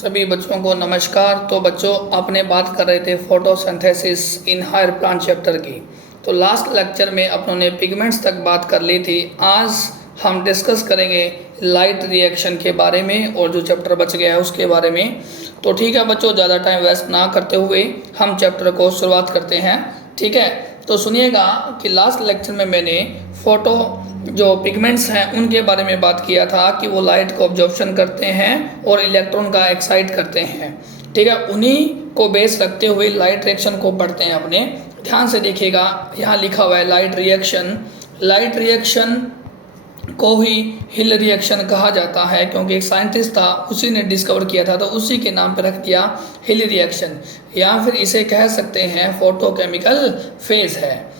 सभी बच्चों को नमस्कार। तो बच्चों अपने बात कर रहे थे photosynthesis in higher plant chapter की। तो लास्ट लेक्चर में अपनों ने पिगमेंट्स तक बात कर ली थी। आज हम डिस्कस करेंगे लाइट रिएक्शन के बारे में और जो चैप्टर बच गया है उसके बारे में। तो ठीक है बच्चों, ज़्यादा टाइम वेस्ट ना करते हुए हम चैप्टर को शुरुआत करते हैं। ठीक है, तो सुनिएगा कि लास्ट लेक्चर में मैंने फोटो जो पिगमेंट्स हैं उनके बारे में बात किया था कि वो लाइट को ऑब्जॉर्प्शन करते हैं और इलेक्ट्रॉन का एक्साइट करते हैं। ठीक है, उन्हीं को बेस रखते हुए लाइट रिएक्शन को पढ़ते हैं अपने। ध्यान से देखिएगा, यहाँ लिखा हुआ है लाइट रिएक्शन। लाइट रिएक्शन को ही हिल रिएक्शन कहा जाता है क्योंकि एक साइंटिस्ट था, उसी ने डिस्कवर किया था, तो उसी के नाम पर रख दिया हिल रिएक्शन, या फिर इसे कह सकते हैं फोटोकेमिकल फेज है।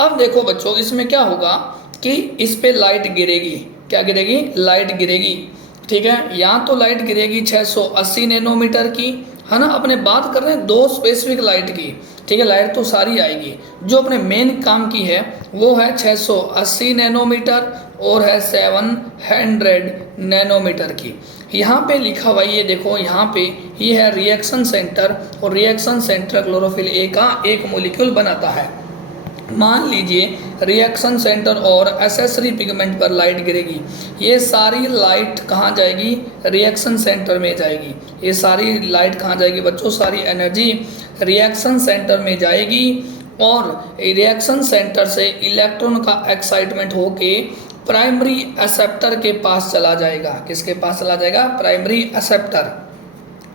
अब देखो बच्चों, इसमें क्या होगा कि इस पे लाइट गिरेगी। क्या गिरेगी? लाइट गिरेगी। ठीक है, यहाँ तो लाइट गिरेगी 680 नैनोमीटर की, है ना। अपने बात कर रहे हैं दो स्पेसिफिक लाइट की। ठीक है, लाइट तो सारी आएगी, जो अपने मेन काम की है वो है 680 नैनोमीटर और है 700 नैनोमीटर की। यहाँ पे लिखा हुआ ये देखो, यहाँ पे ये है रिएक्शन सेंटर, और रिएक्शन सेंटर क्लोरोफिल ए का एक मॉलिक्यूल बनाता है। मान लीजिए रिएक्शन सेंटर और एसेसरी पिगमेंट पर लाइट गिरेगी। ये सारी लाइट कहाँ जाएगी? रिएक्शन सेंटर में जाएगी। ये सारी लाइट कहाँ जाएगी बच्चों? सारी एनर्जी रिएक्शन सेंटर में जाएगी, और रिएक्शन सेंटर से इलेक्ट्रॉन का एक्साइटमेंट होके प्राइमरी एक्सेप्टर के पास चला जाएगा। किसके पास चला जाएगा? Primary acceptor.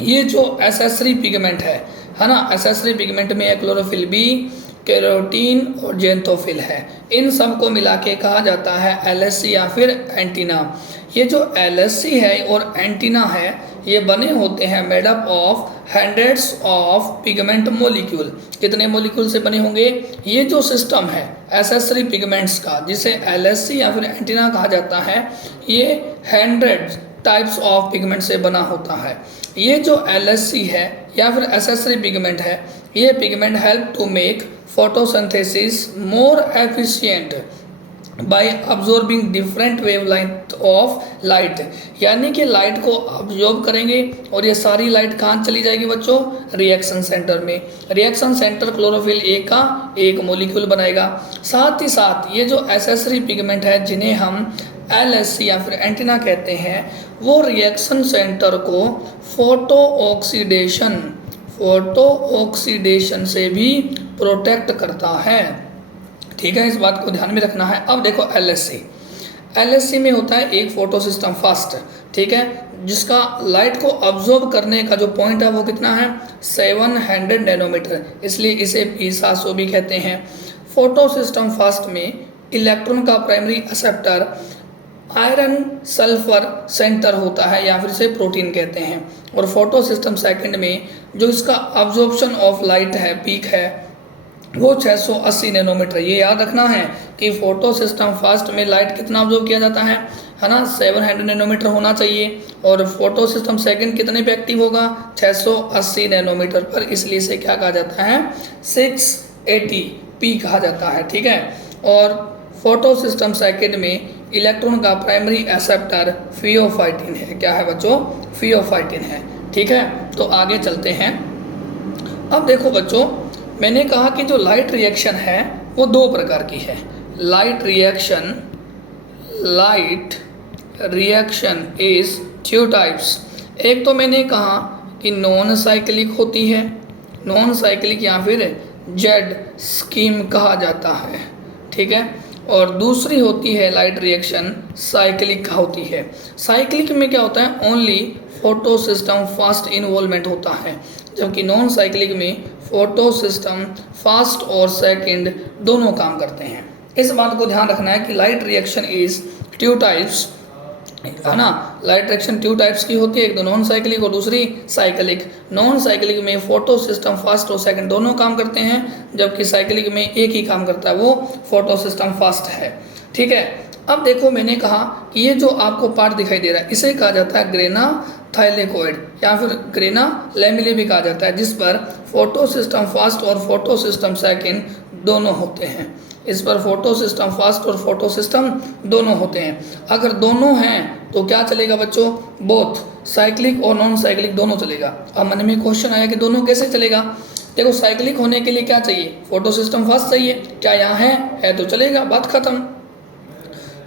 ये जो एसेसरी पिगमेंट है ना, एसेसरी पिगमेंट में क्लोरोफिल बी, कैरोटीन और जेंथोफिल है। इन सब को मिला के कहा जाता है एलएससी या फिर एंटीना। ये जो एलएससी है और एंटीना है, ये बने होते हैं made up of hundreds of pigment molecule. कितने मॉलिक्यूल से बने होंगे? ये जो सिस्टम है एसेसरी पिगमेंट्स का, जिसे एलएससी या फिर एंटीना कहा जाता है, ये 100 टाइप्स ऑफ पिगमेंट से बना होता है। ये जो एलएससी है या फिर एसेसरी पिगमेंट है, ये pigment help to make photosynthesis more efficient by absorbing different wavelength of light. यानी कि लाइट को अब्जॉर्ब करेंगे और ये सारी लाइट कहाँ चली जाएगी बच्चों? रिएक्शन सेंटर में। रिएक्शन सेंटर क्लोरोफिल ए का एक मॉलिक्यूल बनाएगा। साथ ही साथ ये जो एसेसरी पिगमेंट है, जिन्हें हम एलएससी या फिर एंटीना कहते हैं, वो रिएक्शन सेंटर को फोटो ऑक्सीडेशन से भी प्रोटेक्ट करता है। ठीक है, इस बात को ध्यान में रखना है। अब देखो एलएससी में होता है एक फोटो सिस्टम फास्ट। ठीक है, जिसका लाइट को अब्जॉर्ब करने का जो पॉइंट है वो कितना है? 700 नैनोमीटर, इसलिए इसे P700 भी कहते हैं। फोटो सिस्टम फास्ट में इलेक्ट्रॉन का primary acceptor iron sulphur centre होता है, या फिर इसे प्रोटीन कहते हैं। और फोटो सिस्टम सेकंड में जो इसका अब्जॉर्प्शन ऑफ लाइट है, पीक है, वो 680 नैनोमीटर। ये याद रखना है कि फोटो सिस्टम फर्स्ट में लाइट कितना ऑब्जॉर्व किया जाता है ना, 700 नैनोमीटर होना चाहिए। और फोटो सिस्टम सेकंड कितने पे एक्टिव होगा? 680 नैनोमीटर पर, इसलिए इसे क्या कहा जाता है? 680 पी कहा जाता है। ठीक है, और फोटो सिस्टम सेकंड में इलेक्ट्रॉन का प्राइमरी एक्सेप्टर फियोफाइटिन है। क्या है बच्चों? फियोफाइटिन है। ठीक है, तो आगे चलते हैं। अब देखो बच्चों, मैंने कहा कि जो लाइट रिएक्शन है वो दो प्रकार की है। Light reaction is two types. एक तो मैंने कहा कि नॉन साइक्लिक होती है, नॉन साइक्लिक या फिर जेड स्कीम कहा जाता है। ठीक है, और दूसरी होती है लाइट रिएक्शन साइक्लिक होती है। साइक्लिक में क्या होता है? Only photo system fast involvement होता है, जबकि नॉन साइक्लिक में फोटो सिस्टम फास्ट और सेकंड दोनों काम करते हैं। इस बात को ध्यान रखना है कि light reaction is two types, है ना। लाइट रिएक्शन टू टाइप्स की होती है, एक तो नॉन साइक्लिक और दूसरी साइक्लिक। नॉन साइक्लिक में फोटो सिस्टम फास्ट और सेकंड दोनों काम करते हैं, जबकि साइक्लिक में एक ही काम करता है, वो फोटो सिस्टम फास्ट है। ठीक है, अब देखो मैंने कहा कि ये जो आपको पार्ट दिखाई दे रहा है, इसे कहा जाता है ग्रेना थाइलेकोइड या फिर ग्रेना लैमेले भी कहा जाता है, जिस पर फोटो सिस्टम फास्ट और फोटो सिस्टम सेकंड दोनों होते हैं। इस पर फोटो सिस्टम फर्स्ट और फोटो सिस्टम दोनों होते हैं। अगर दोनों हैं तो क्या चलेगा बच्चों, बोथ साइक्लिक और नॉन साइक्लिक दोनों चलेगा। अब मन में क्वेश्चन आया कि दोनों कैसे चलेगा। देखो साइक्लिक होने के लिए क्या चाहिए, फोटो सिस्टम फर्स्ट चाहिए, क्या यहाँ है तो चलेगा, बात खत्म।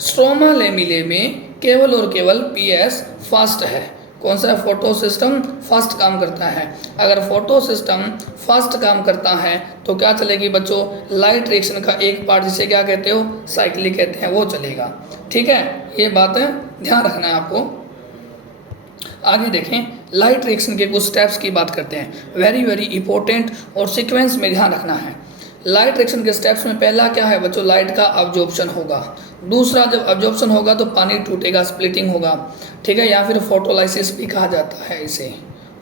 स्ट्रोमा लेमिले में केवल और केवल पीएस फर्स्ट है। कौन सा फोटो सिस्टम फर्स्ट काम करता है। अगर फोटो सिस्टम फर्स्ट काम करता है तो क्या चलेगी बच्चों, लाइट रिएक्शन का एक पार्ट जिसे क्या कहते हो, साइक्लिक कहते हैं, वो चलेगा। ठीक है, ये बात ध्यान रखना है आपको। आगे देखें, लाइट रिएक्शन के कुछ स्टेप्स की बात करते हैं, वेरी वेरी इंपॉर्टेंट और सीक्वेंस में ध्यान रखना है। लाइट रिएक्शन के स्टेप्स में पहला क्या है बच्चों, लाइट का अब्जॉर्प्शन होगा। दूसरा, जब अब्जॉर्प्शन होगा तो पानी टूटेगा, स्प्लिटिंग होगा। ठीक है, या फिर फोटोलाइसिस भी कहा जाता है, इसे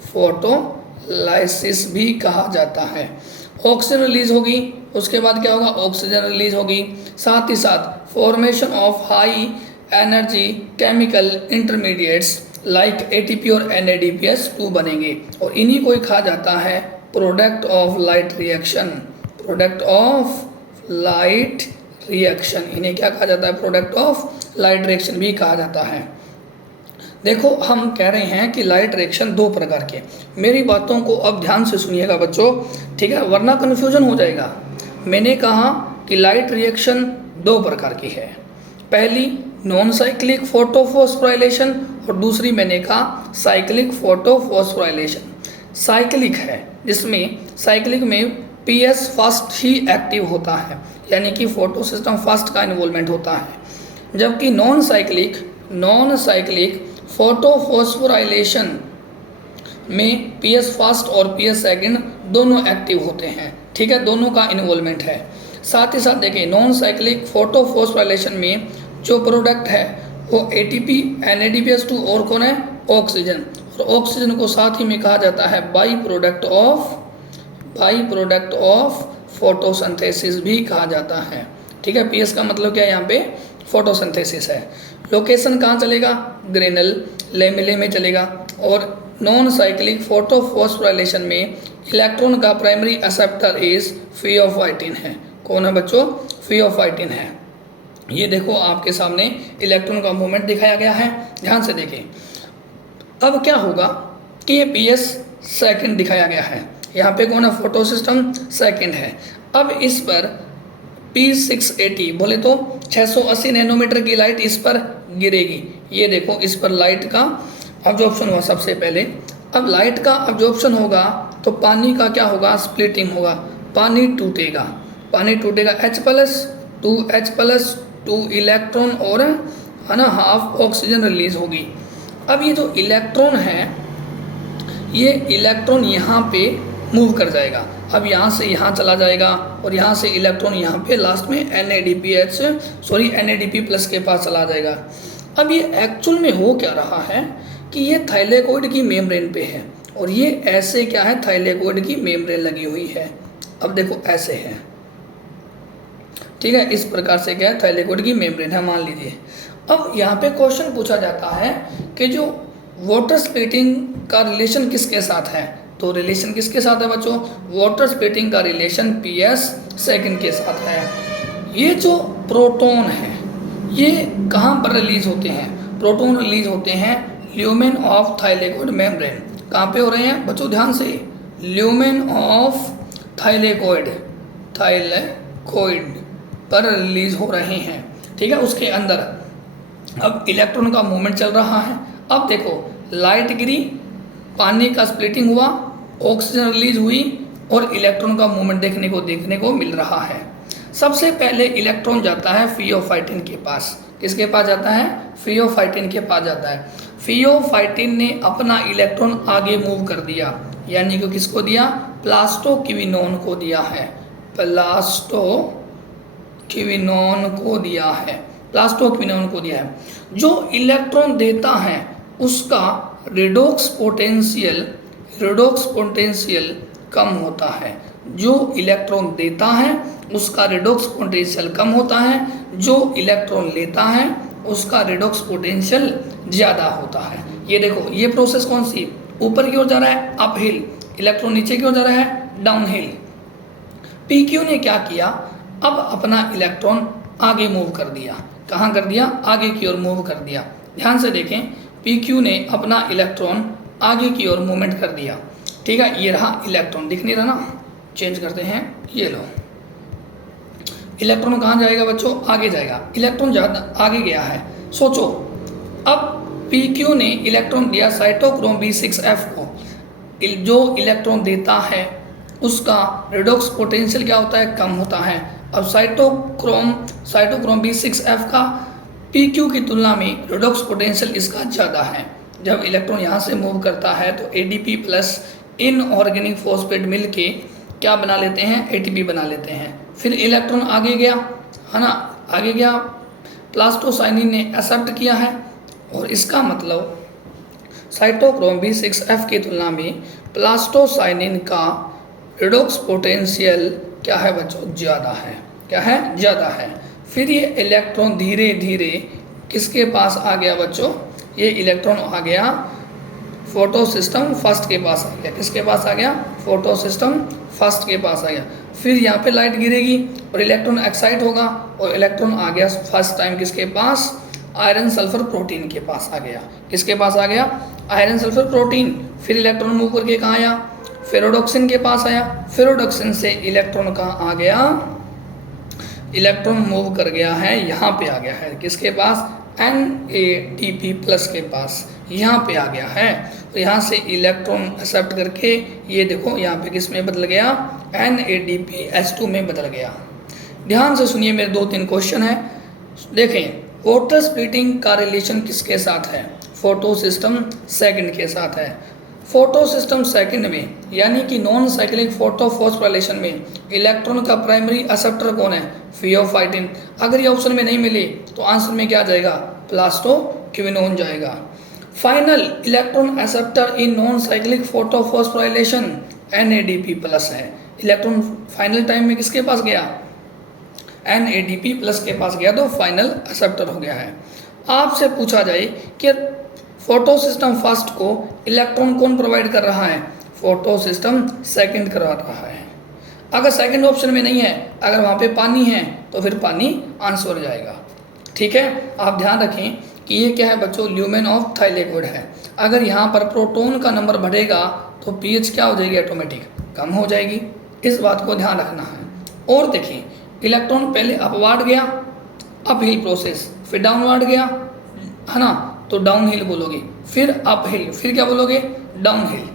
फोटोलाइसिस भी कहा जाता है। ऑक्सीजन रिलीज होगी, उसके बाद क्या होगा, ऑक्सीजन रिलीज होगी। साथ ही साथ formation of high energy chemical intermediates like ATP और NADPH2 बनेंगे और इन्हीं को ही कहा जाता है product of light reaction. Product of light reaction, इन्हें क्या कहा जाता है, प्रोडक्ट ऑफ लाइट रिएक्शन भी कहा जाता है। देखो हम कह रहे हैं कि लाइट रिएक्शन दो प्रकार के, मेरी बातों को अब ध्यान से सुनिएगा बच्चों, ठीक है, वरना कन्फ्यूजन हो जाएगा। मैंने कहा कि लाइट रिएक्शन दो प्रकार की है, पहली नॉन साइक्लिक फोटोफॉस्फोराइलेशन और दूसरी मैंने कहा साइक्लिक फोटोफॉस्फोराइलेशन। साइक्लिक है जिसमें साइक्लिक में पीएस फर्स्ट ही एक्टिव होता है, यानी कि फोटो सिस्टम फर्स्ट का इन्वॉल्वमेंट होता है। जबकि नॉन साइक्लिक फोटोफॉस्फोराइलेशन में पीएस फर्स्ट और पीएस सेकंड दोनों एक्टिव होते हैं। ठीक है, दोनों का इन्वॉल्वमेंट है। साथ ही साथ देखिए, नॉन साइक्लिक फोटोफॉस्फोराइलेशन में जो प्रोडक्ट है वो ATP NADPH2 और कौन है, ऑक्सीजन। और ऑक्सीजन को साथ ही में कहा जाता है बाई प्रोडक्ट ऑफ फोटोसिंथेसिस भी कहा जाता है। ठीक है, पीएस का मतलब क्या है, यहाँ पे फोटोसिंथेसिस है। लोकेशन कहाँ चलेगा, ग्रेनल लेमिले में चलेगा। और नॉन साइक्लिक फोटोफॉस्फोराइलेशन में इलेक्ट्रॉन का प्राइमरी एक्सेप्टर इज फियोफाइटिन है। कौन है बच्चों, फियोफाइटिन है। ये देखो आपके सामने इलेक्ट्रॉन का मूवमेंट दिखाया गया है, ध्यान से देखें। अब क्या होगा कि ये पीएस सेकंड दिखाया गया है, यहाँ पे कौन है, फोटो सिस्टम सेकंड है। अब इस पर P680 बोले तो 680 नैनोमीटर की लाइट इस पर गिरेगी। ये देखो इस पर लाइट का अब्जॉर्प्शन हुआ सबसे पहले। अब लाइट का अब्जॉर्प्शन होगा तो पानी का क्या होगा, स्प्लिटिंग होगा, पानी टूटेगा H+2 इलेक्ट्रॉन और है ना हाफ ऑक्सीजन रिलीज होगी। अब ये जो इलेक्ट्रॉन है, ये इलेक्ट्रॉन यहाँ पे मूव कर जाएगा। अब यहाँ से यहाँ चला जाएगा और यहाँ से इलेक्ट्रॉन यहाँ पे लास्ट में NADP+ के पास चला जाएगा। अब ये एक्चुअल में हो क्या रहा है कि ये थाइलेकोइड की मेम्ब्रेन पे है और ये ऐसे क्या है, थाइलेकोइड की मेम्ब्रेन लगी हुई है। अब देखो ऐसे है, ठीक है, इस प्रकार से क्या है, थाइलेकोइड की मेम्ब्रेन है मान लीजिए। अब यहाँ पे क्वेश्चन पूछा जाता है कि जो वाटर स्प्लिटिंग का रिलेशन किसके साथ है, तो रिलेशन किसके साथ है बच्चों, वाटर स्प्लिटिंग का रिलेशन पीएस सेकंड के साथ है। ये जो प्रोटॉन है ये कहाँ पर रिलीज होते हैं, प्रोटॉन रिलीज होते हैं ल्यूमेन ऑफ थाइलेकोइड मेम्ब्रेन। कहाँ पे हो रहे हैं बच्चों, ध्यान से, ल्यूमेन ऑफ थाइलेकोइड पर रिलीज हो रहे हैं। ठीक है, उसके अंदर अब इलेक्ट्रॉन का मूवमेंट चल रहा है। अब देखो लाइट गिरी, पानी का स्प्लिटिंग हुआ, ऑक्सीजन रिलीज हुई और इलेक्ट्रॉन का मूवमेंट देखने को मिल रहा है। सबसे पहले इलेक्ट्रॉन जाता है फियोफाइटिन के पास। किसके पास जाता है, फियोफाइटिन के पास जाता है। फियोफाइटिन ने अपना इलेक्ट्रॉन आगे मूव कर दिया, यानी कि किसको दिया, प्लास्टोक्विनोन को दिया है, प्लास्टोक्विनोन को दिया है। जो इलेक्ट्रॉन देता है उसका रेडॉक्स पोटेंशियल कम होता है। जो इलेक्ट्रॉन देता है उसका रेडॉक्स पोटेंशियल कम होता है, जो इलेक्ट्रॉन लेता है उसका रेडॉक्स पोटेंशियल ज़्यादा होता है। ये देखो ये प्रोसेस कौन सी, ऊपर की ओर जा रहा है अप हिल, इलेक्ट्रॉन नीचे की ओर जा रहा है डाउन हिल। PQ ने क्या किया, अब अपना इलेक्ट्रॉन आगे मूव कर दिया। कहाँ कर दिया? आगे की ओर मूव कर दिया। ध्यान से देखें, PQ ने अपना इलेक्ट्रॉन आगे की ओर मूवमेंट कर दिया। ठीक है, ये रहा इलेक्ट्रॉन, दिख नहीं रहा ना, चेंज करते हैं, ये लो। इलेक्ट्रॉन कहाँ जाएगा बच्चों? आगे जाएगा। इलेक्ट्रॉन ज़्यादा आगे गया है। सोचो, अब PQ ने इलेक्ट्रॉन दिया साइटोक्रोम B6F को। जो इलेक्ट्रॉन देता है उसका रिडॉक्स पोटेंशियल क्या होता है? कम होता है। अब साइटोक्रोम B6F का PQ की तुलना में रिडॉक्स पोटेंशियल इसका ज़्यादा है। जब इलेक्ट्रॉन यहाँ से मूव करता है तो ADP प्लस इनऑर्गेनिक फॉस्फेट मिल के क्या बना लेते हैं? ATP बना लेते हैं। फिर इलेक्ट्रॉन आगे गया, है ना, आगे गया, प्लास्टोसाइनिन ने एक्सेप्ट किया है, और इसका मतलब साइटोक्रोम B6F की तुलना में प्लास्टोसाइनिन का रिडॉक्स पोटेंशियल क्या है बच्चों? ज़्यादा है। क्या है? ज़्यादा है। फिर ये इलेक्ट्रॉन धीरे धीरे किसके पास आ गया बच्चों? ये इलेक्ट्रॉन आ गया फोटो सिस्टम फर्स्ट के पास आ गया। किसके पास आ गया? फोटो सिस्टम फर्स्ट के पास आ गया। फिर यहाँ पे लाइट गिरेगी और इलेक्ट्रॉन एक्साइट होगा, और इलेक्ट्रॉन आ गया फर्स्ट टाइम किसके पास? आयरन सल्फर प्रोटीन के पास आ गया। किसके पास आ गया? Iron sulphur protein. फिर इलेक्ट्रॉन मूव करके कहाँ आया? फेरोडॉक्सिन के पास आया। फेरोडॉक्सिन से इलेक्ट्रॉन कहाँ आ गया? इलेक्ट्रॉन मूव कर गया है, यहाँ पे आ गया है। किसके पास? NADP प्लस के पास, यहाँ पे आ गया है। तो यहाँ से इलेक्ट्रॉन एक्सेप्ट करके ये देखो यहाँ पे किस में बदल गया? NADPH2 में बदल गया। ध्यान से सुनिए, मेरे 2-3 क्वेश्चन है। देखें, वाटर स्प्लिटिंग का रिलेशन किसके साथ है? फोटो सिस्टम सेकंड के साथ है। फोटो सिस्टम सेकंड में यानी कि नॉन साइक्लिक फोटोफॉस्फोराइलेशन में इलेक्ट्रॉन का प्राइमरी एक्सेप्टर कौन है? फियोफाइटिन। अगर ये ऑप्शन में नहीं मिले तो आंसर में क्या जाएगा? प्लास्टोक्विनोन जाएगा। Final electron acceptor in non cyclic photophosphorylation NADP plus है। इलेक्ट्रॉन फाइनल टाइम में किसके पास गया? NADP प्लस के पास गया, तो फाइनल एक्सेप्टर हो गया है। आपसे पूछा जाए कि फोटो सिस्टम फर्स्ट को इलेक्ट्रॉन कौन प्रोवाइड कर रहा है? फोटो सिस्टम सेकंड करवा रहा है। अगर सेकंड ऑप्शन में नहीं है, अगर वहाँ पे पानी है तो फिर पानी आंसर हो जाएगा। ठीक है, आप ध्यान रखें कि ये क्या है बच्चों? ल्यूमेन ऑफ थाइलेक्विड है। अगर यहाँ पर प्रोटॉन का नंबर बढ़ेगा तो pH क्या हो जाएगी? ऑटोमेटिक कम हो जाएगी। इस बात को ध्यान रखना है। और देखिए, इलेक्ट्रॉन पहले अपवार्ड गया, अप हिल प्रोसेस, फिर डाउनवर्ड गया, है ना, तो डाउन हिल बोलोगे, फिर अप हिल, फिर क्या बोलोगे? Down hill.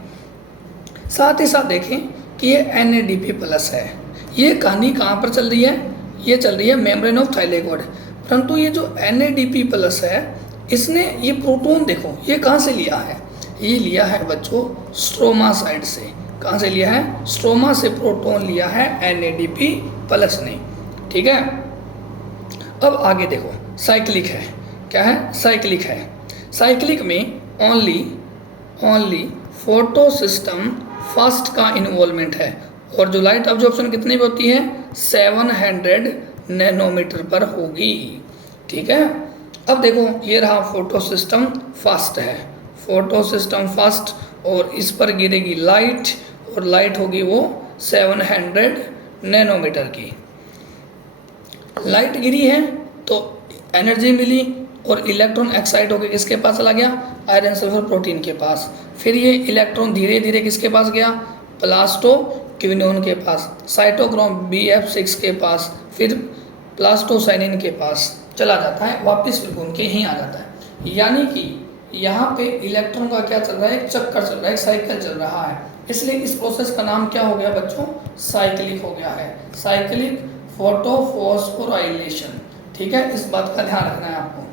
साथ ही साथ देखें कि ये NADP प्लस है। ये कहानी कहाँ पर चल रही है? ये चल रही है मेम्ब्रेन ऑफ थाइलेक्विड। परंतु ये जो NADP प्लस है, इसने ये प्रोटॉन देखो ये कहाँ से लिया है? ये लिया है बच्चों स्ट्रोमा साइड से। कहाँ से लिया है? स्ट्रोमा से प्रोटॉन लिया है NADP प्लस ने। ठीक है, अब आगे देखो, साइक्लिक है। क्या है? साइक्लिक है। साइक्लिक में ओनली फोटो सिस्टम फर्स्ट का इन्वॉल्वमेंट है, और जो लाइट ऑब्जॉर्प्शन कितने पे होती है? 700 नैनोमीटर पर होगी। ठीक है, अब देखो ये रहा फोटो सिस्टम फर्स्ट है, फोटो सिस्टम फर्स्ट, और इस पर गिरेगी लाइट, और लाइट होगी वो 700 नैनोमीटर की। लाइट गिरी है तो एनर्जी मिली, और इलेक्ट्रॉन एक्साइट होकर किसके पास चला गया? आयरन सल्फर प्रोटीन के पास। फिर ये इलेक्ट्रॉन धीरे धीरे किसके पास गया? प्लास्टोक्विनोन के पास, साइटोक्रोम BF6 के पास, फिर प्लास्टोसाइनिन के पास चला जाता है, वापस फिर घूम के यहीं आ जाता है। यानी कि यहाँ पे इलेक्ट्रॉन का क्या चल रहा है? एक चक्कर चल रहा है, एक साइकिल चल रहा है। इसलिए इस प्रोसेस का नाम क्या हो गया बच्चों? साइक्लिक हो गया है, साइक्लिक फोटोफॉस्फोराइलेशन। ठीक है, इस बात का ध्यान रखना है आपको।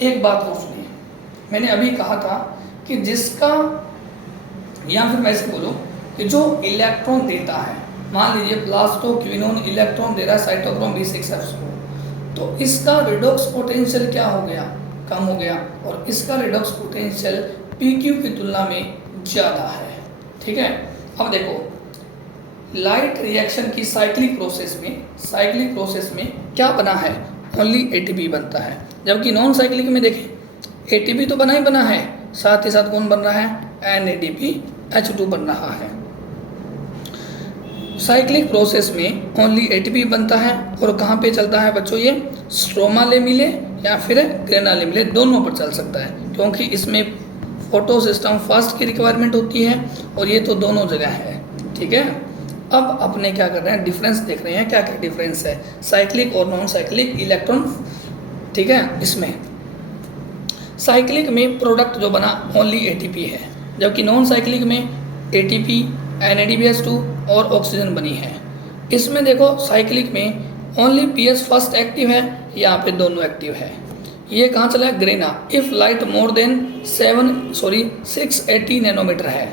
एक बात और सुनिए, मैंने अभी कहा था कि जिसका, या फिर मैं ऐसे बोलूँ कि जो इलेक्ट्रॉन देता है, मान लीजिए प्लास्टोक्विनोन इलेक्ट्रॉन दे रहा है साइटोक्रोम B6F को, तो इसका रिडॉक्स पोटेंशियल क्या हो गया? कम हो गया, और इसका रिडॉक्स पोटेंशियल PQ की तुलना में ज़्यादा है। ठीक है, अब देखो लाइट रिएक्शन की साइक्लिक प्रोसेस में क्या बना है? ओनली ATP बनता है, जबकि नॉन साइक्लिक में देखें ATP तो बना ही बना है, साथ ही साथ कौन बन रहा है? NADPH2 बन रहा है। साइक्लिक प्रोसेस में ओनली एटीपी बनता है और कहाँ पे चलता है बच्चों, ये स्ट्रोमा लेमिले या फिर ग्रेना लेमिले दोनों पर चल सकता है, क्योंकि इसमें फोटो सिस्टम फर्स्ट की रिक्वायरमेंट होती है और ये तो दोनों जगह है। ठीक है, अब अपने क्या कर रहे हैं, डिफरेंस देख रहे हैं, क्या क्या डिफरेंस है साइक्लिक और नॉन साइक्लिक इलेक्ट्रॉन। ठीक है, इसमें साइक्लिक में प्रोडक्ट जो बना ओनली एटीपी है, जबकि नॉन साइक्लिक में एटीपी, NADPH2 और ऑक्सीजन बनी है। इसमें देखो साइक्लिक में ओनली पीएच फर्स्ट एक्टिव है, यहाँ पे दोनों एक्टिव है। ये कहाँ चला है, grana. If light more than 680 nanometre है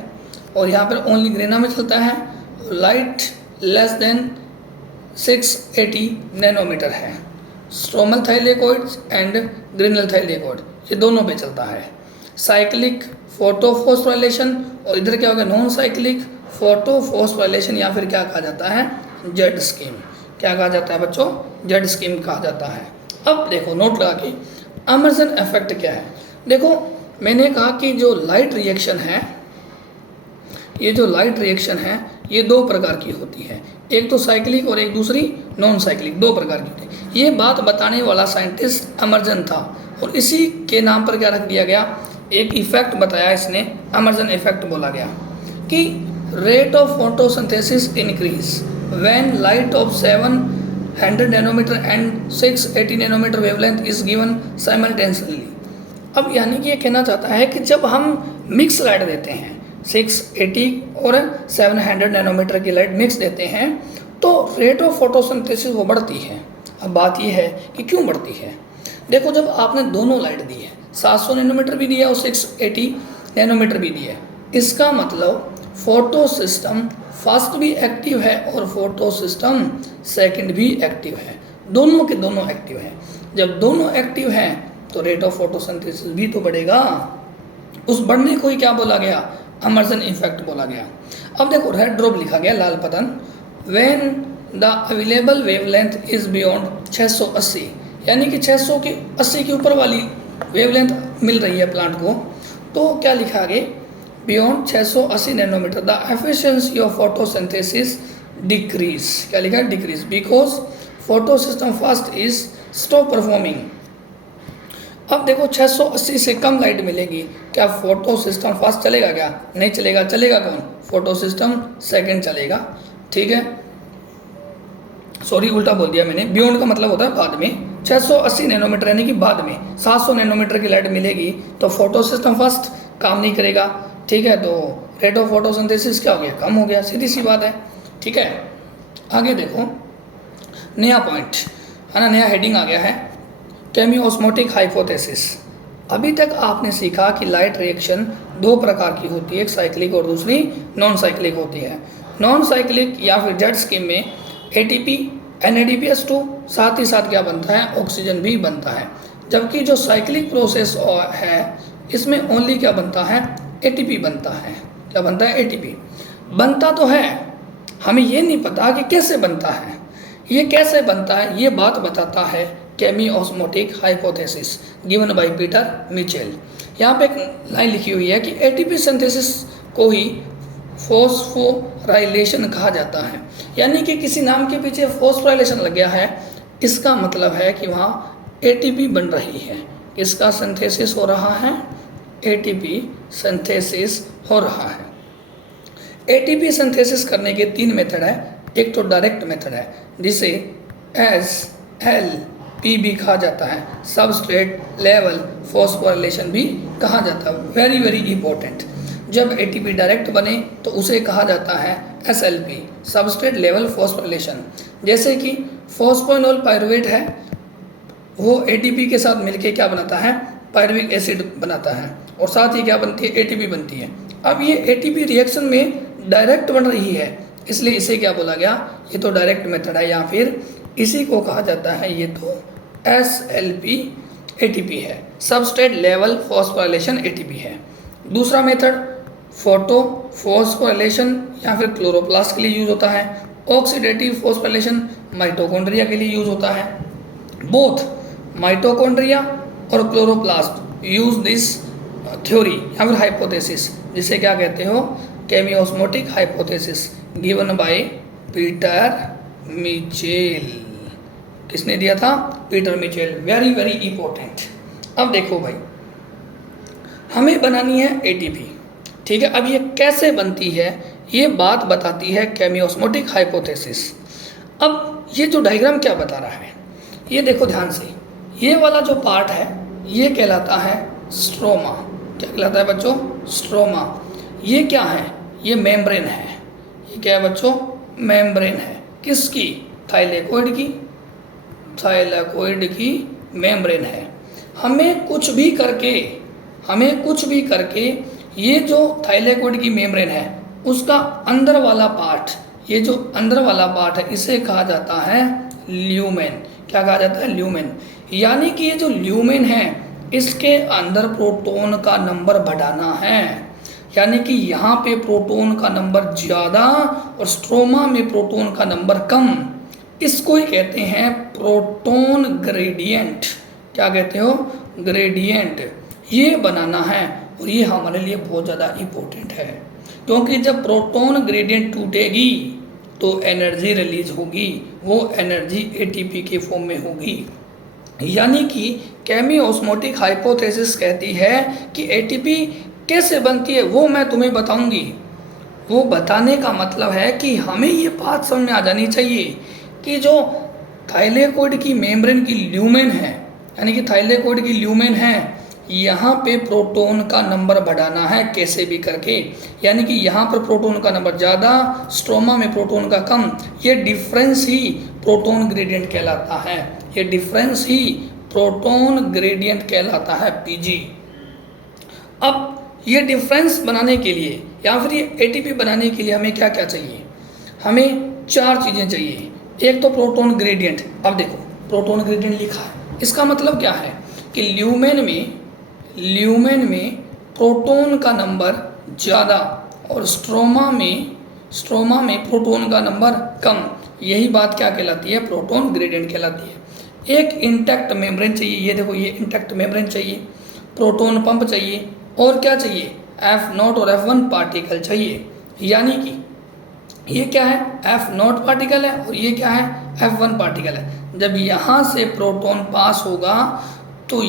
और यहाँ पर ओनली ग्रेना में चलता है। लाइट लेस देन 680 नैनोमीटर है। Stromal thylakoids and granular thylakoid ये दोनों पे चलता है। साइक्लिक फोटोफॉस्फोराइलेशन और इधर क्या होगा, नॉन साइक्लिक फोटोफॉस्फोराइलेशन या फिर क्या कहा जाता है, जेड स्कीम। क्या कहा जाता है बच्चों, जेड स्कीम कहा जाता है। अब देखो नोट लगा कि एमर्सन इफेक्ट क्या है। देखो मैंने कहा कि जो लाइट रिएक्शन है, ये जो लाइट रिएक्शन है ये दो प्रकार की होती है, एक तो साइक्लिक और एक दूसरी नॉन साइक्लिक, दो प्रकार की होती है। ये बात बताने वाला साइंटिस्ट एमर्सन था और इसी के नाम पर क्या रख दिया गया, एक इफेक्ट बताया इसने, एमर्सन इफेक्ट बोला गया कि rate of photosynthesis increase when light of 700 nanometre and 680 nanometre wavelength is given simultaneously. अब यानी कि ये कहना चाहता है कि जब हम मिक्स लाइट देते हैं, 680 और 700 नैनोमीटर की लाइट मिक्स देते हैं तो रेट ऑफ फोटोसिंथेसिस वो बढ़ती है। अब बात ये है कि क्यों बढ़ती है। देखो जब आपने दोनों लाइट दी है, 700 नैनोमीटर भी दिया और 680 नैनोमीटर भी दिया, इसका मतलब फोटो सिस्टम फर्स्ट भी एक्टिव है और फोटो सिस्टम सेकंड भी एक्टिव है, दोनों के दोनों एक्टिव हैं। जब दोनों एक्टिव हैं तो रेट ऑफ फोटोसिंथेसिस भी तो बढ़ेगा। उस बढ़ने को ही क्या बोला गया, एमर्सन इफेक्ट बोला गया। अब देखो रेड ड्रॉप लिखा गया, लाल पतन, when the available wavelength is beyond 680, यानी कि 680 के ऊपर वाली वेवलेंथ मिल रही है प्लांट को, तो क्या लिखा आगे, beyond 680 nanometre the efficiency of photosynthesis decrease. क्या लिखा है, decrease, because photo system first is stop performing. अब देखो 680 से कम लाइट मिलेगी, क्या फोटो सिस्टम फास्ट चलेगा, क्या नहीं चलेगा। चलेगा कौन, फोटो सिस्टम सेकंड चलेगा। ठीक है, सॉरी उल्टा बोल दिया मैंने, बियॉन्ड का मतलब होता है बाद में। 680 नैनोमीटर यानी कि बाद में 700 नैनोमीटर की लाइट मिलेगी तो फोटो सिस्टम फर्स्ट काम नहीं करेगा। ठीक है, तो रेट ऑफ फोटोसिंथेसिस क्या हो गया, कम हो गया, सीधी सी बात है। ठीक है, आगे देखो नया पॉइंट है ना, नया हेडिंग आ गया है, केमियोस्मोटिक हाइपोथेसिस। अभी तक आपने सीखा कि लाइट रिएक्शन दो प्रकार की होती है, एक साइक्लिक और दूसरी नॉन साइक्लिक होती है। नॉन साइक्लिक या फिर जेड स्कीम में एटीपी, NADPH2 साथ ही साथ क्या बनता है, ऑक्सीजन भी बनता है। जबकि जो साइक्लिक प्रोसेस है इसमें ओनली क्या बनता है, एटीपी बनता है। क्या बनता है, एटीपी बनता तो है, हमें ये नहीं पता कि कैसे बनता है। ये कैसे बनता है ये बात बताता है chemiosmotic hypothesis given by Peter Mitchell. यहाँ पे एक लाइन लिखी हुई है कि एटीपी सिंथेसिस को ही फॉस्फोराइलेशन कहा जाता है, यानी कि किसी नाम के पीछे फॉस्फोराइलेशन लग गया है, इसका मतलब है कि वहाँ एटीपी बन रही है। इसका सिंथेसिस हो रहा है, एटीपी सिंथेसिस हो रहा है। एटीपी सिंथेसिस करने के 3 मेथड है। एक तो डायरेक्ट मेथड है जिसे SLP भी कहा जाता है, सबस्ट्रेट लेवल फॉस्फोराइलेशन भी कहा जाता है। वेरी वेरी इंपॉर्टेंट, जब एटीपी डायरेक्ट बने तो उसे कहा जाता है SLP, सबस्ट्रेट लेवल फॉस्फोराइलेशन। जैसे कि फॉस्फोइनोल पायरुवेट है, वो एटीपी के साथ मिलके क्या बनाता है, पायरुविक एसिड बनाता है और साथ ही क्या बनती है, एटीपी बनती है। अब ये एटीपी रिएक्शन में डायरेक्ट बन रही है, इसलिए इसे क्या बोला गया, ये तो डायरेक्ट मेथड है, या फिर इसी को कहा जाता है, ये तो SLP एटीपी है, सबस्ट्रेट लेवल फॉस्फोराइलेशन एटीपी है। दूसरा मेथड फोटो फॉस्फोराइलेशन या फिर क्लोरोप्लास्ट के लिए यूज होता है। ऑक्सीडेटिव फॉस्फोराइलेशन माइटोकॉन्ड्रिया के लिए यूज होता है। बोथ माइटोकॉन्ड्रिया और क्लोरोप्लास्ट यूज दिस थ्योरी या फिर हाइपोथेसिस, जिसे क्या कहते हो, chemiosmotic hypothesis given by Peter Mitchell. किसने दिया था? Peter Mitchell. Very very important. अब देखो भाई, हमें बनानी है एटीपी, ठीक है। अब ये कैसे बनती है ये बात बताती है केमियोस्मोटिक हाइपोथेसिस। अब ये जो डायग्राम क्या बता रहा है, ये देखो ध्यान से, ये वाला जो पार्ट है ये कहलाता है स्ट्रोमा। क्या कहलाता है बच्चों? स्ट्रोमा। ये क्या है? ये मेम्ब्रेन है। ये क्या है बच्चों? मेम्ब्रेन है। किसकी? थाइलेकोइड की। थाइलेकोइड की मेम्ब्रेन है। हमें कुछ भी करके ये जो थाइलेकोइड की मेम्ब्रेन है उसका अंदर वाला पार्ट, ये जो अंदर वाला पार्ट है इसे कहा जाता है ल्यूमेन। क्या कहा जाता है? ल्यूमेन। यानी कि ये जो ल्यूमेन है इसके अंदर प्रोटॉन का नंबर बढ़ाना है, यानी कि यहाँ पे प्रोटॉन का नंबर ज़्यादा और स्ट्रोमा में प्रोटॉन का नंबर कम। इसको ही कहते हैं प्रोटॉन ग्रेडियंट। क्या कहते हो? ग्रेडियंट। ये बनाना है और ये हमारे लिए बहुत ज़्यादा इम्पोर्टेंट है, क्योंकि जब प्रोटॉन ग्रेडियंट टूटेगी तो एनर्जी रिलीज होगी, वो एनर्जी एटीपी के फॉर्म में होगी। यानी कि केमियोस्मोटिक हाइपोथेसिस कहती है कि एटीपी कैसे बनती है वो मैं तुम्हें बताऊंगी। वो बताने का मतलब है कि हमें ये बात समझ में आ जानी चाहिए कि जो थाइलेकोइड की मेम्ब्रेन की ल्यूमेन है, यानी कि थाइलेकोइड की ल्यूमेन है, यहाँ पे प्रोटॉन का नंबर बढ़ाना है कैसे भी करके। यानी कि यहाँ पर प्रोटॉन का नंबर ज़्यादा, स्ट्रोमा में प्रोटॉन का कम। ये डिफरेंस ही प्रोटॉन ग्रेडियंट कहलाता है। ये डिफरेंस ही प्रोटॉन ग्रेडियंट कहलाता है, पीजी। अब ये डिफरेंस बनाने के लिए या फिर ये एटीपी बनाने के लिए हमें क्या क्या चाहिए? हमें 4 चीज़ें चाहिए। एक तो प्रोटॉन ग्रेडियंट। अब देखो प्रोटॉन ग्रेडियंट लिखा है, इसका मतलब क्या है कि ल्यूमेन में प्रोटॉन का नंबर ज़्यादा और स्ट्रोमा में प्रोटॉन का नंबर कम। यही बात क्या कहलाती है? प्रोटॉन ग्रेडियंट कहलाती है। एक इंटैक्ट मेम्ब्रेन चाहिए। ये देखो ये इंटैक्ट मेम्ब्रेन चाहिए, प्रोटॉन पंप चाहिए, और क्या चाहिए? F0 और F1 पार्टिकल चाहिए। यानी कि ये क्या है? F0 पार्टिकल है और ये क्या है? F1 पार्टिकल है। जब यहाँ से प्रोटॉन पास होगा तो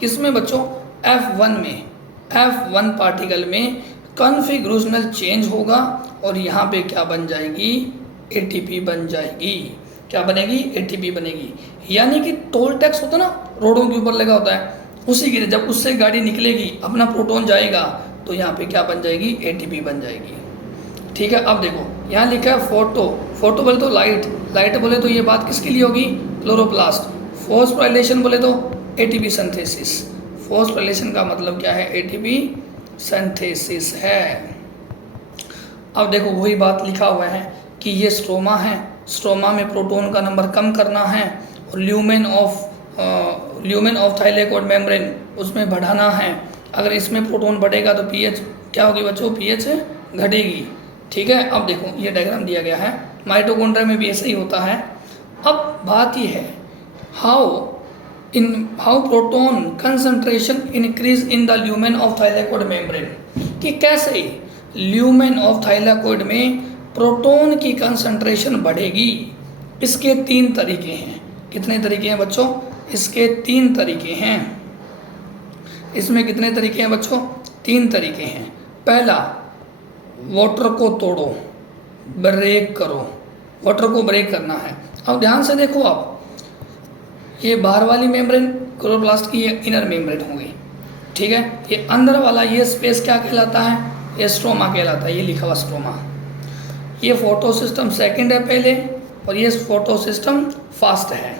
किसमें बच्चों? F1 पार्टिकल में कॉन्फ़िगरेशनल चेंज होगा और यहाँ पे क्या बन जाएगी? एटीपी बन जाएगी। क्या बनेगी? एटीपी बनेगी। यानी कि टोल टैक्स होता ना, रोडों के ऊपर लगा होता है, उसी की जब उससे गाड़ी निकलेगी अपना प्रोटॉन जाएगा तो यहाँ पे क्या बन जाएगी? एटीपी बन जाएगी। ठीक है। अब देखो यहाँ लिखा है फोटो बोले तो लाइट बोले तो ये बात किसके लिए होगी? क्लोरोप्लास्ट। फॉस्फोराइलेशन बोले तो एटीपी सिंथेसिस। फॉस्फोराइलेशन का मतलब क्या है? एटीपी सिंथेसिस है। अब देखो वही बात लिखा हुआ है कि ये स्ट्रोमा है, स्ट्रोमा में प्रोटॉन का नंबर कम करना है और ल्यूमेन ऑफ थाइलेकोइड मेम्ब्रेन उसमें बढ़ाना है। अगर इसमें प्रोटॉन बढ़ेगा तो पीएच क्या होगी बच्चों? पीएच घटेगी। ठीक है। अब देखो ये डायग्राम दिया गया है, माइटोकॉन्ड्रिया में भी ऐसा ही होता है। अब बात ये है how proton concentration increase in the lumen of thylakoid membrane, कि कैसे ल्यूमेन ऑफ थाइलेकोइड में प्रोटॉन की कंसंट्रेशन बढ़ेगी। इसके 3 तरीके हैं। कितने तरीके हैं बच्चों? इसके 3 तरीके हैं। इसमें कितने तरीके हैं बच्चों? 3 तरीके हैं। पहला, वाटर को तोड़ो, ब्रेक करो। वाटर को ब्रेक करना है। अब ध्यान से देखो आप, ये बाहर वाली मेम्ब्रेन क्लोरोप्लास्ट की, ये इनर मेम्ब्रेन हो गई। ठीक है। ये अंदर वाला ये स्पेस क्या कहलाता है? ये स्ट्रोमा कहलाता है। ये लिखा हुआ स्ट्रोमा। ये फोटो सिस्टम सेकेंड है पहले और ये फोटो सिस्टम फास्ट है।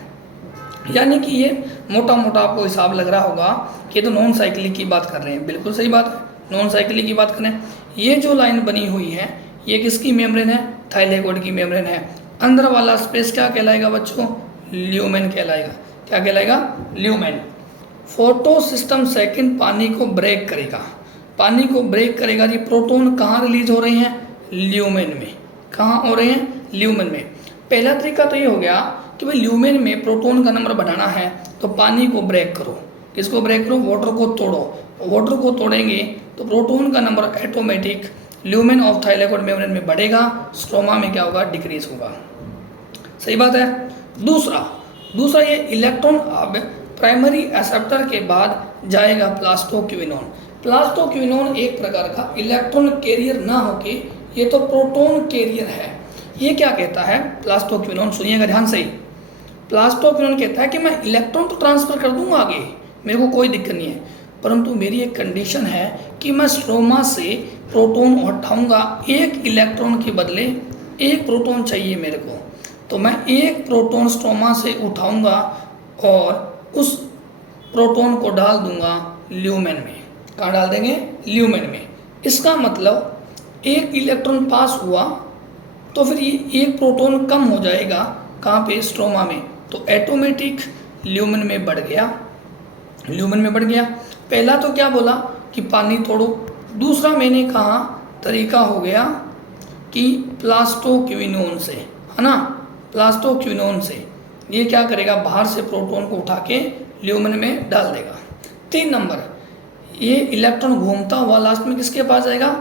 यानी कि ये मोटा मोटा आपको हिसाब लग रहा होगा कि ये तो नॉन साइक्लिक की बात कर रहे हैं। बिल्कुल सही बात है, नॉन साइक्लिक की बात करें। ये जो लाइन बनी हुई है ये किसकी मेम्ब्रेन है? थाइलेकोइड की मेम्ब्रेन है। अंदर वाला स्पेस क्या कहलाएगा बच्चों? ल्यूमेन कहलाएगा। क्या कहलाएगा? ल्यूमेन। फोटो सिस्टम सेकेंड पानी को ब्रेक करेगा। पानी को ब्रेक करेगा। ये प्रोटॉन कहाँ रिलीज हो रहे हैं? ल्यूमेन में। कहाँ हो रहे हैं? ल्यूमेन में। पहला तरीका तो ये हो गया कि भाई ल्यूमेन में प्रोटॉन का नंबर बढ़ाना है तो पानी को ब्रेक करो। किसको ब्रेक करो? वाटर को तोड़ो। वाटर को तोड़ेंगे तो प्रोटॉन का number automatic lumen of thylakoid membrane में बढ़ेगा, स्ट्रोमा में क्या होगा, डिक्रीज होगा। सही बात है। दूसरा ये इलेक्ट्रॉन अब प्राइमरी एक्सेप्टर के बाद जाएगा प्लास्टोक्विनोन। प्लास्टोक्विनोन एक प्रकार का इलेक्ट्रॉन कैरियर ना होके ये तो प्रोटॉन कैरियर है। ये क्या कहता है प्लास्टोक्विनोन, सुनिएगा ध्यान से। प्लास्टोक्विनोन कहता है कि मैं इलेक्ट्रॉन तो ट्रांसफर कर दूंगा आगे, मेरे को कोई दिक्कत नहीं है, परंतु मेरी एक कंडीशन है कि मैं स्ट्रोमा से प्रोटॉन हटाऊंगा, एक इलेक्ट्रॉन के बदले एक प्रोटॉन चाहिए मेरे को, तो मैं एक प्रोटॉन स्ट्रोमा से उठाऊंगा और उस प्रोटॉन को डाल दूंगा ल्यूमेन में। कहाँ डाल देंगे, ल्यूमेन में। इसका मतलब एक इलेक्ट्रॉन पास हुआ तो फिर ये एक प्रोटॉन कम हो जाएगा, कहाँ पे, स्ट्रोमा में, तो ऑटोमेटिक ल्यूमेन में बढ़ गया। पहला तो क्या बोला कि पानी तोड़ो, दूसरा मैंने कहा तरीका हो गया कि प्लास्टोक्विनोन से, है ना, प्लास्टोक्विनोन से ये क्या करेगा, बाहर से प्रोटॉन को उठा के ल्यूमेन में डाल देगा। 3 नंबर, ये इलेक्ट्रॉन घूमता हुआ लास्ट में किसके पास जाएगा,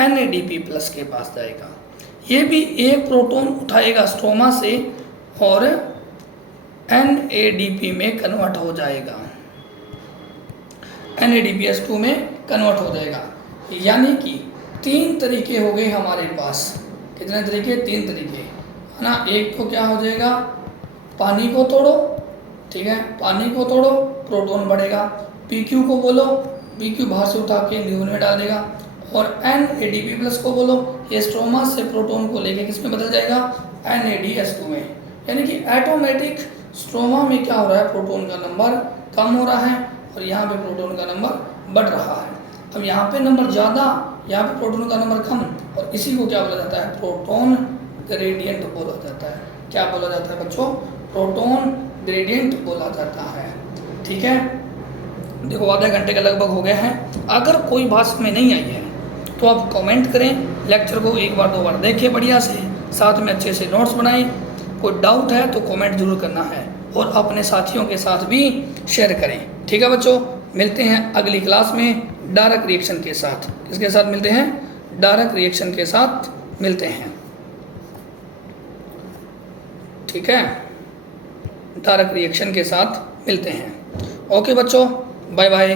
NADP+ के पास जाएगा। ये भी एक प्रोटॉन उठाएगा स्ट्रोमा से और NADP में कन्वर्ट हो जाएगा, NADPH2 में कन्वर्ट हो जाएगा। यानी कि 3 तरीके हो गए हमारे पास। कितने तरीके, 3 तरीके, है ना। एक तो क्या हो जाएगा, पानी को तोड़ो, ठीक है, पानी को तोड़ो, प्रोटॉन बढ़ेगा। PQ को बोलो, PQ बाहर से उठा के ल्यूमेन में डाल देगा। और NADP+ को बोलो, ये स्ट्रोमा से प्रोटॉन को लेके किस में बदल जाएगा, NADH2 में। यानी कि ऑटोमेटिक स्ट्रोमा में क्या हो रहा है, प्रोटॉन का नंबर कम हो रहा है और यहाँ पे प्रोटॉन का नंबर बढ़ रहा है। अब यहाँ पे नंबर ज़्यादा, यहाँ पे प्रोटॉन का नंबर कम, और इसी को क्या बोला जाता है, प्रोटॉन ग्रेडियंट बोला जाता है। क्या बोला जाता है बच्चों, प्रोटॉन ग्रेडियंट बोला जाता है। ठीक है, देखो आधे घंटे का लगभग हो गया है। अगर कोई बात समझ नहीं आई है तो आप कमेंट करें, लेक्चर को 1 बार 2 बार देखें बढ़िया से, साथ में अच्छे से नोट्स बनाएं। कोई डाउट है तो कमेंट जरूर करना है और अपने साथियों के साथ भी शेयर करें। ठीक है बच्चों, मिलते हैं अगली क्लास में डायरेक्ट रिएक्शन के साथ। किसके साथ मिलते हैं, डायरेक्ट रिएक्शन के साथ मिलते हैं। ठीक है, डायरेक्ट रिएक्शन के साथ मिलते हैं। ओके बच्चों, बाय बाय।